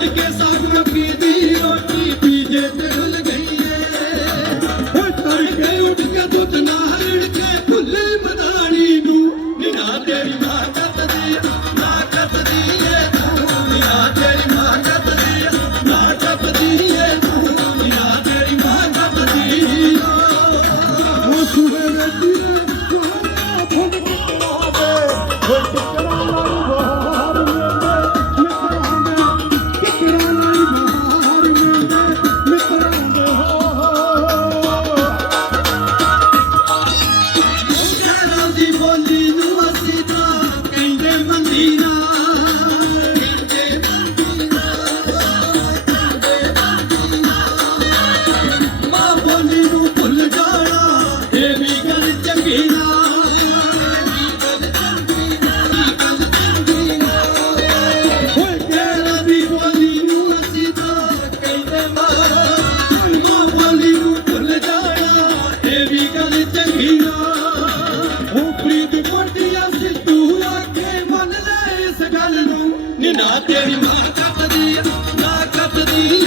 ਛੱਡ ਕੇ ਸਾਗ ਨਬੀ ਦੀ ਰੋਟੀ ਪੀਜੇ ਤੇ ਢੁੱਲ ਗਈ ਏ ਓ ਤੜਕੇ ਉੱਠ ਕੇ ਦੁੱਧ ਨਾਲੜ ਕੇ ਭੁੱਲੇ ਮਦਾਨੀ ਨੂੰ ਨਿਨਾ ਤੇਰੀ ਮਾਂ ਕੱਤਦੀ ਮਾਂ ਕੱਤਦੀ ਏ ਤੂੰ। ਨਿਨਾ ਤੇਰੀ ਮਾਂ ਕੱਤਦੀ ਮਾਂ ਕੱਤਦੀ ਏ ਤੂੰ। ਨਿਨਾ ਤੇਰੀ ਮਾਂ ਕੱਤਦੀ ਓ ਸੁਹਰੇ ਦੀ ਕੋਨਾ ਫੁੱਟ ਕੇ ਆਵੇ ਫੁੱਟ ਸਖੀਆ ਉਹ ਤੂੰ ਆਖੇ ਮੰਨ ਲੈ ਇਸ ਗੱਲ ਨੂੰ। ਨਾ ਤੇਰੀ ਮਾਂ ਕੱਪਦੀ ਨਾ ਕੱਪਦੀ